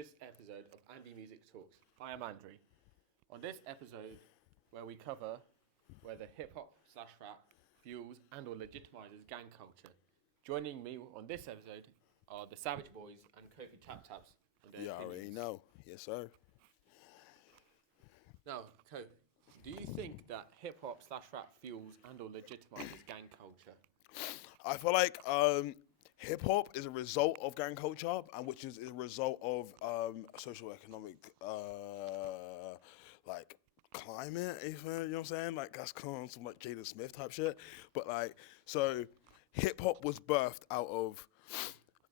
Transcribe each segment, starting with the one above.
this episode of Andy Music Talks. I am Andrew. On this episode, where we cover whether hip-hop/rap fuels and or legitimizes gang culture. Joining me on this episode are the Svge Boyz and Kofi TapTaps. You already know. Yes, sir. Now, Kofi, do you think that hip-hop/rap fuels and or legitimizes gang culture? I feel like hip hop is a result of gang culture, and which is a result of social economic like climate. If you know what I'm saying, like that's kind of some like Jaden Smith type shit. But like, so hip hop was birthed out of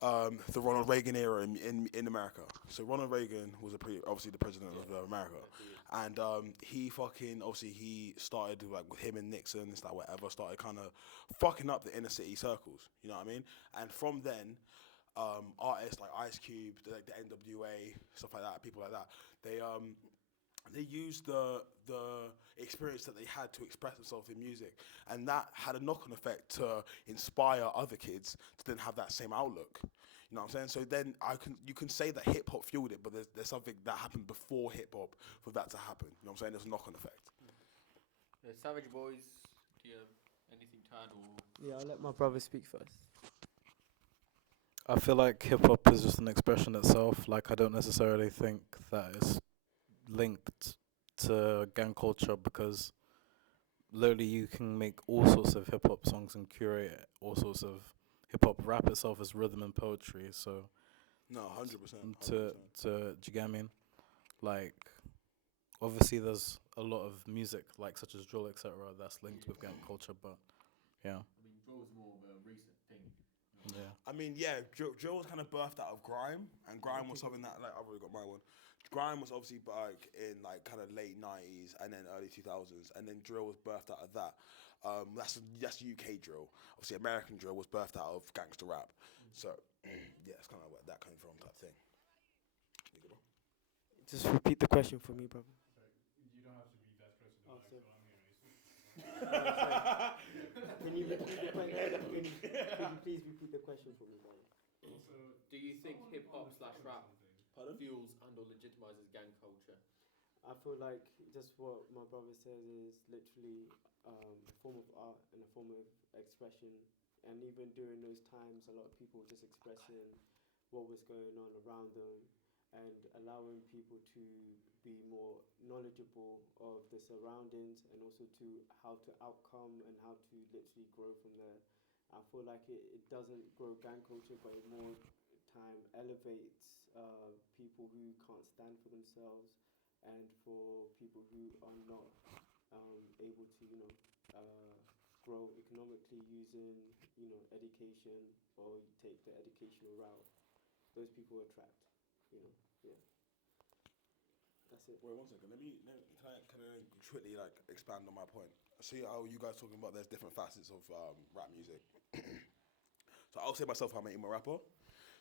the Ronald Reagan era in America. So Ronald Reagan was obviously the president of America, and he started like with him and Nixon and stuff, whatever, started kind of fucking up the inner city circles. You know what I mean? And from then, artists like Ice Cube, like the NWA, stuff like that, people like that, they used the experience that they had to express themselves in music, and that had a knock-on effect to inspire other kids to then have that same outlook. You know what I'm saying? So then you can say that hip hop fueled it, but there's something that happened before hip hop for that to happen. You know what I'm saying? There's a knock-on effect. The Svge Boyz, do you have anything to add? Or? Yeah, I'll let my brother speak first. I feel like hip hop is just an expression itself. Like, I don't necessarily think that it's linked to gang culture, because literally you can make all sorts of hip hop songs and curate all sorts of hip hop. Rap itself is rhythm and poetry, so No, 100%. do you get what I mean? Like, obviously there's a lot of music like such as drill, etc., that's linked with gang culture, but yeah. I mean, drill is more of a recent thing. Yeah. I mean, yeah, drill was kind of birthed out of grime, and grime was something that, like, I've already got my one. Grime was obviously like in like kind of late 90s and then early 2000s, and then drill was birthed out of that. That's UK drill. Obviously, American drill was birthed out of gangster rap. So yeah, it's kind of where that came from, type thing. Just repeat the question for me, brother. You don't have to be that close to the mic, so I'm Can you repeat the question? Can you please repeat the question for me, brother? So, Do you think hip-hop/rap Pardon? fuels and or legitimizes gang culture? I feel like just what my brother says is literally a form of art and a form of expression. And even during those times, a lot of people were just expressing what was going on around them and allowing people to be more knowledgeable of the surroundings and also to how to outcome and how to literally grow from there. I feel like it doesn't grow gang culture, but it more time elevates people who can't stand for themselves, and for people who are not able to, grow economically using, education, or take the educational route. Those people are trapped, yeah. That's it. Wait 1 second. Can I quickly like expand on my point? See how you guys talking about there's different facets of rap music. So I'll say myself, I'm an emo rapper.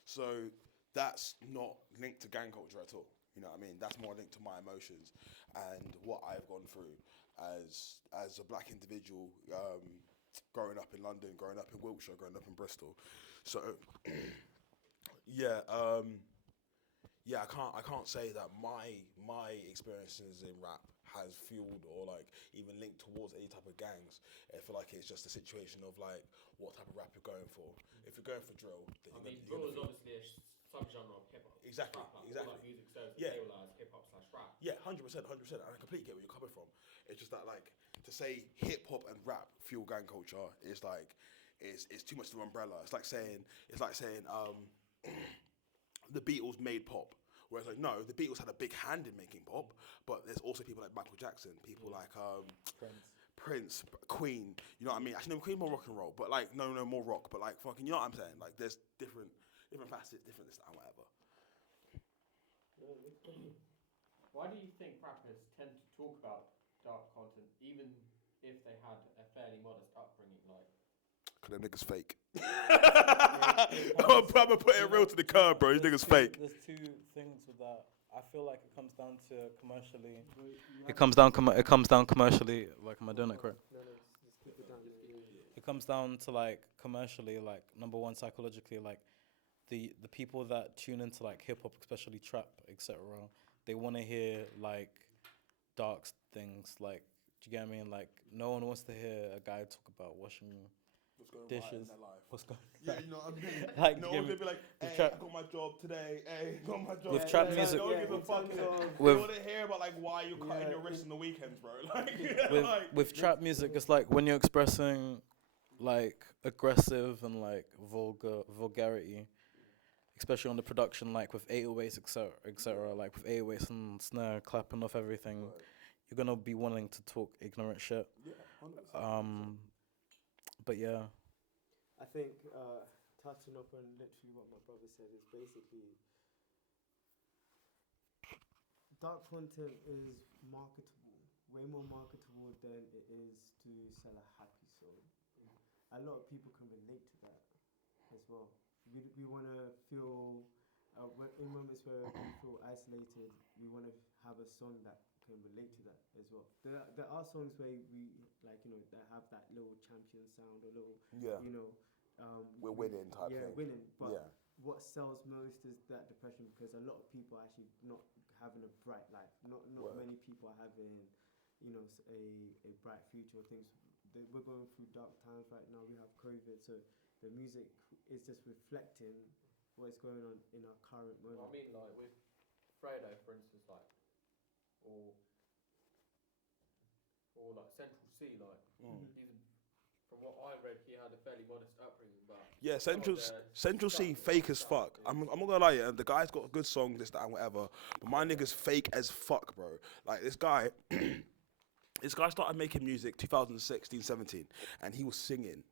So that's not linked to gang culture at all. You know what I mean? That's more linked to my emotions and what I've gone through as a black individual, growing up in London, growing up in Wiltshire, growing up in Bristol. So yeah, I can't say that my experiences in rap has fueled or like even linked towards any type of gangs. I feel like it's just a situation of like what type of rap you're going for. If you're going for drill, then drill is obviously a subgenre of hip hop. Exactly, exactly. Like music service Yeah. as hip hop/rap. Yeah, 100%. And I completely get where you're coming from. It's just that like to say hip hop and rap fuel gang culture is like it's too much of an umbrella. It's like saying the Beatles made pop. Whereas like no, the Beatles had a big hand in making pop, but there's also people like Michael Jackson, people like Prince, Queen. You know what I mean? Actually, no, Queen more rock and roll, but like no more rock, but like fucking. You know what I'm saying? Like there's different facets, different this and whatever. Why do you think rappers tend to talk about dark content, even if they had a fairly modest upbringing? Like, cause them niggas fake. I'm gonna put it real to the curb, bro. These niggas fake. There's two things with that. I feel like it comes down to commercially. It comes down commercially. Like, am I doing it correct? No, just keep it down. It comes down to like commercially, like number one, psychologically, like the people that tune into like hip hop, especially trap, etc., they want to hear like dark things. Like, do you get what I mean? Like, no one wants to hear a guy talk about washing What's going right in dishes. their life. What's going? Yeah, you know what I mean? Like, No do you one's get gonna be like, With hey, trap- I got my job today. Hey, got my job With today. trap Like, music- no one gives a in fuck. terms They of- With- want to hear about like why you're cutting your wrist on the weekends, bro. Like, with like with trap music, it's like when you're expressing like aggressive and like vulgarity, especially on the production, like with 808s, etc., like with 808s and snare clapping off everything, you're gonna be wanting to talk ignorant shit. yeah, 100%. But yeah, I think touching up on literally what my brother said is basically dark content is marketable, way more marketable than it is to sell a happy song. A lot of people can relate to that as well. We want to feel, in moments where we feel isolated, we want to have a song that can relate to that as well. There are songs where we, like, you know, that have that little champion sound, or little, Yeah. you know, We're winning type yeah, thing. winning. But Yeah. what sells most is that depression, because a lot of people are actually not having a bright life. Not Word. many people are having, you know, a bright future. Things we're going through dark times right now. We have COVID, so the music is just reflecting what's going on in our current moment. I mean, like with Fredo, for instance, like, or like Central C, like from what I read, he had a fairly modest upbringing, but Yeah, some of Central the C stuff fake that as stuff fuck. is- I'm not gonna lie, yeah, the guy's got a good song, this, that, and whatever. But my nigga's fake as fuck, bro. Like this guy, this guy started making music 2016, 17, and he was singing.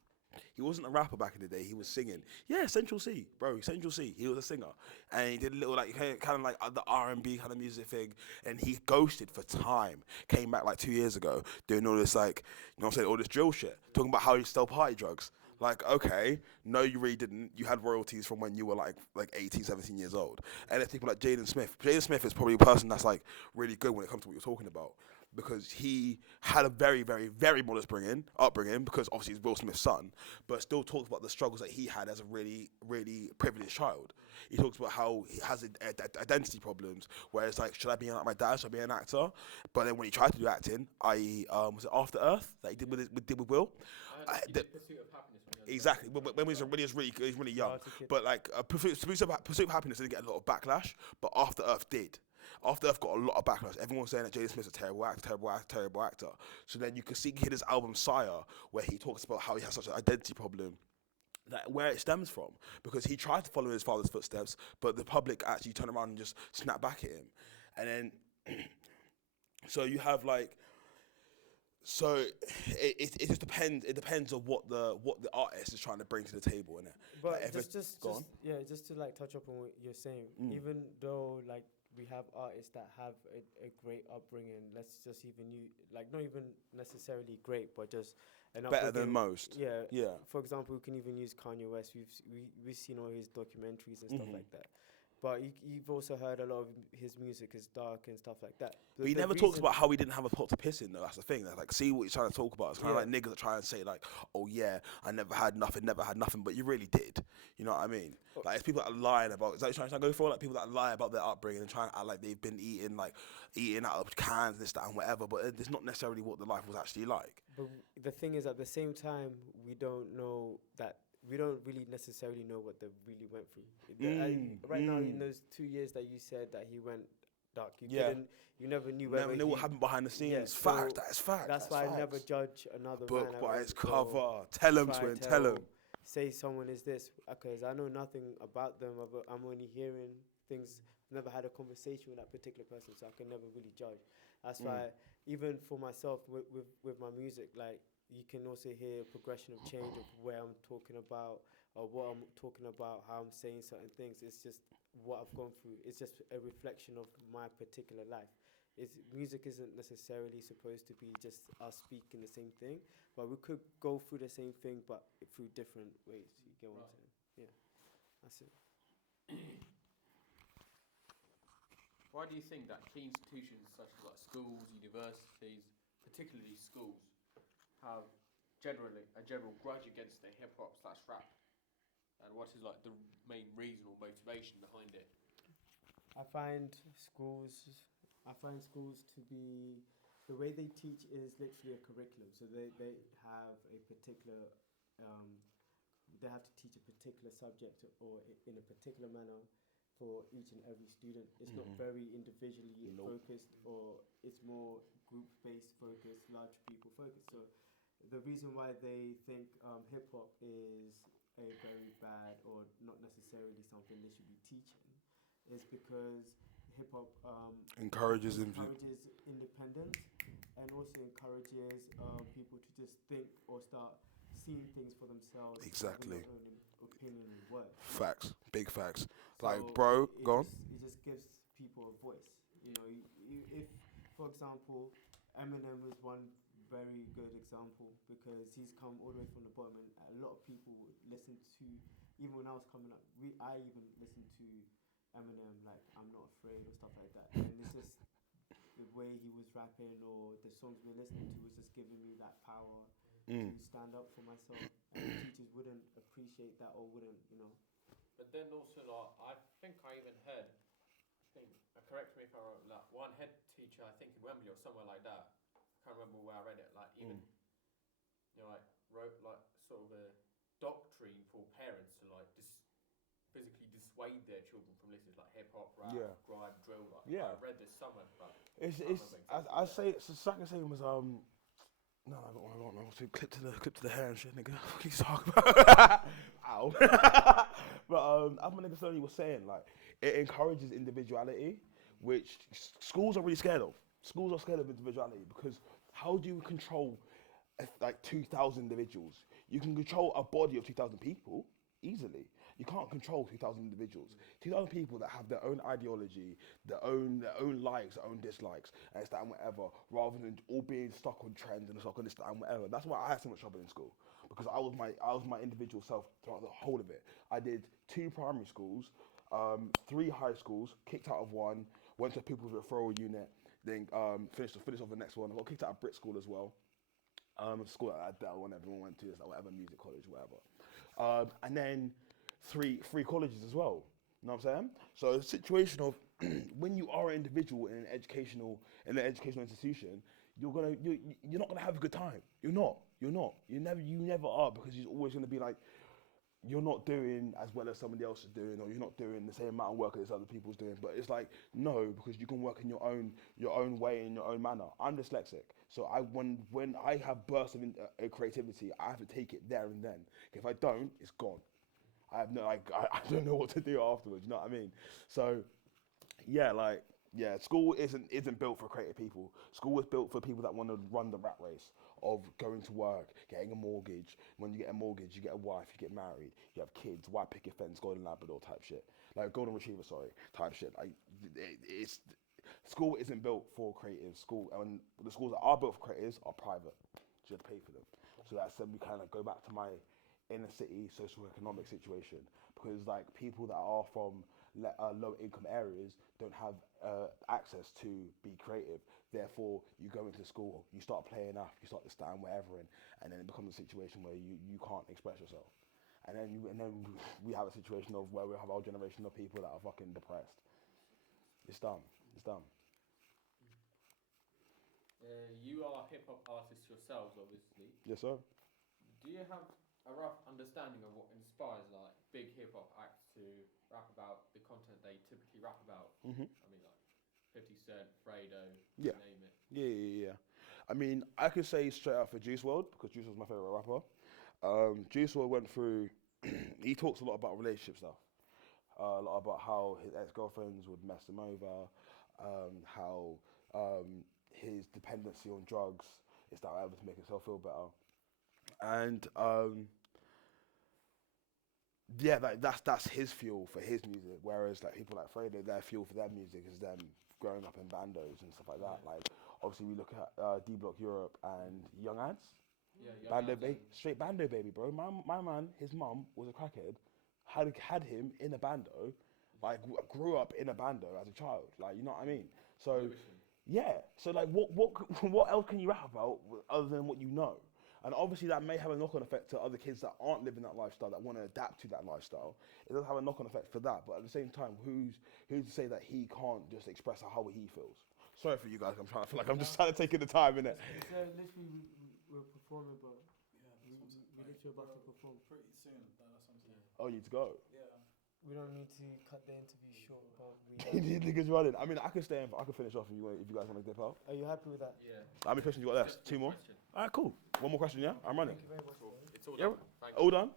He wasn't a rapper back in the day. He was singing. Yeah, Central C, bro. Central C. He was a singer, and he did a little like kind of like the R&B kind of music thing. And he ghosted for time. Came back like 2 years ago, doing all this like, you know what I'm saying, all this drill shit, talking about how he stole party drugs. Like, okay, no, you really didn't. You had royalties from when you were like 18, 17 years old. And there's people like Jaden Smith. Jaden Smith is probably a person that's like really good when it comes to what you're talking about, because he had a very, very, very modest upbringing, because obviously he's Will Smith's son, but still talks about the struggles that he had as a really, really privileged child. He talks about how he has identity problems, where it's like, should I be like my dad? Should I be an actor? But then when he tried to do acting, i.e., was it After Earth that he did with Will? he did Pursuit of Happiness when he was Exactly, young. when he was really young. Karate Kid. But like Pursuit of Happiness didn't get a lot of backlash, but After Earth did. After Earth got a lot of backlash. Everyone was saying that Jaden Smith's a terrible actor. So then you could see his album Sire, where he talks about how he has such an identity problem, that where it stems from, because he tried to follow in his father's footsteps, but the public actually turned around and just snapped back at him. And then, so you have like, so it just depends. It depends on what the artist is trying to bring to the table, innit? But Like, just go on. yeah, just to like touch up on what you're saying. Even though like we have artists that have a great upbringing, let's just even like not even necessarily great, but just an Better than upbringing. most. Yeah. Yeah. For example, we can even use Kanye West. We've seen all his documentaries and stuff like that. But you've also heard a lot of his music is dark and stuff like that. But he never talks about how he didn't have a pot to piss in, though. That's the thing. Like, see what he's trying to talk about. It's kind of like niggas that try and say, like, oh, yeah, I never had nothing, but you really did. You know what I mean? Like, it's people that are lying about, is that what you're trying to go for? Like, people that lie about their upbringing and trying to act like they've been eating out of cans, this, that, and whatever, but it's not necessarily what the life was actually like. But the thing is, at the same time, we don't really necessarily know what they really went through. Right now, in those 2 years that you said that he went dark, you never knew whether Never knew what happened behind the scenes. Yeah, Fact, so that's fact. That's why I never judge another Book man by at its once, or cover. Tell him, try twin, tell- tell him. Say someone is this, because I know nothing about them. I'm only hearing things. Never had a conversation with that particular person, so I can never really judge. That's why, even for myself, with my music, like, you can also hear a progression of change of where I'm talking about, or what I'm talking about, how I'm saying certain things. It's just what I've gone through. It's just a reflection of my particular life. Music isn't necessarily supposed to be just us speaking the same thing, but we could go through the same thing, but through different ways. You get what I'm saying? Yeah, that's it. Why do you think that key institutions such as like schools, universities, particularly schools, have general grudge against the hip hop / rap and what is like the main reason or motivation behind it? I find schools to be, the way they teach is literally a curriculum. So they have a particular, they have to teach a particular subject or in a particular manner for each and every student. It's not very individually focused, or it's more group-based focused, large people focused. So the reason why they think hip-hop is a very bad or not necessarily something they should be teaching is because hip-hop encourages independence and also encourages people to just think or start seeing things for themselves. Exactly. Having their own opinion and words. Facts, big facts. So Like, bro, go on. It just gives people a voice. You know, if, for example, Eminem was one very good example because he's come all the way from the bottom, and a lot of people listen to, even when I was coming up, I even listened to Eminem, like I'm Not Afraid or stuff like that. And it's just the way he was rapping or the songs we were listening to was just giving me that power to stand up for myself. And teachers wouldn't appreciate that or wouldn't, you know. But then also, like, I think I even heard, correct me if I'm wrong, like, one head teacher, I think in Wembley or somewhere like that, I can't remember where I read it, like, even, you know, like, wrote, like, sort of a doctrine for parents to, like, physically dissuade their children from listening to, like, hip-hop, rap, grime, drill, like, I read this somewhere, but I say, it's the second thing was, no, I don't want to clip to the hair and shit, nigga. What are you talking about? Ow. But as my nigga Sony was saying, like, it encourages individuality, which schools are really scared of. Schools are scared of individuality because how do you control like 2,000 individuals? You can control a body of 2,000 people easily. You can't control 2,000 individuals. 2,000 people that have their own ideology, their own likes, their own dislikes, and it's that and whatever, rather than all being stuck on trends and stuck on this, that and whatever. That's why I had so much trouble in school, because I was my individual self throughout the whole of it. I did 2 primary schools, 3 high schools, kicked out of one, went to a pupils referral unit, then finished off the next one. I got kicked out of Brit school as well. School that Adele and everyone went to, whatever, music college, whatever. And then three colleges as well. You know what I'm saying? So a situation of when you are an individual in an educational institution, you're not gonna have a good time. You're not. You never are, because you're always gonna be like, you're not doing as well as somebody else is doing, or you're not doing the same amount of work as other people's doing. But it's like, no, because you can work in your own way, in your own manner. I'm dyslexic, so when I have bursts of creativity, I have to take it there and then. If I don't, it's gone. I don't know what to do afterwards. You know what I mean? So, school isn't built for creative people. School was built for people that want to run the rat race of going to work, getting a mortgage. When you get a mortgage, you get a wife, you get married, you have kids, white picket fence, golden Labrador type shit, like golden retriever, type shit. Like, school isn't built for creatives. And the schools that are built for creatives are private. So you have to pay for them. So that's then we kind of go back to my inner city socioeconomic situation, because like people that are from low income areas don't have access to be creative. Therefore, you go into school, you start playing up, you start to stand wherever, and then it becomes a situation where you can't express yourself. And then we have a situation of where we have our generation of people that are fucking depressed. It's dumb. You are hip hop artists yourselves, obviously. Yes, sir. Do you have a rough understanding of what inspires like big hip hop acts to rap about the content they typically rap about? Mm-hmm. I mean, like 50 Cent, Fredo, Yeah. you name it. Yeah. I mean, I could say straight out for Juice WRLD, because Juice was my favorite rapper. Juice WRLD went through. He talks a lot about relationship stuff. A lot about how his ex-girlfriends would mess him over. How his dependency on drugs is that able to make himself feel better. And that's his fuel for his music. Whereas like people like Fredo, their fuel for their music is them growing up in bandos and stuff like that. Like obviously we look at D Block Europe and Young Ads. Yeah, Bando baby, straight bando baby, bro. My man, his mum was a crackhead, had him in a bando, like grew up in a bando as a child. Like, you know what I mean? So yeah. So like what else can you rap about other than what you know? And obviously that may have a knock-on effect to other kids that aren't living that lifestyle, that want to adapt to that lifestyle. It does have a knock-on effect for that, but at the same time, who's to say that he can't just express how he feels? Sorry for you guys, I feel like I'm just trying to take in the time, innit? So literally, we're performing, but we literally about to perform. Pretty soon, that's what I'm saying. Oh, you need to go? Yeah. We don't need to cut the interview short, but You niggas running. I mean, I can stay. I can finish off if you guys want to dip out. Are you happy with that? Yeah. How many questions you got left? 2 more. Question. All right, cool. One more question, yeah. I'm running. Thank you very much. It's all Yeah. done. Thank you. All done.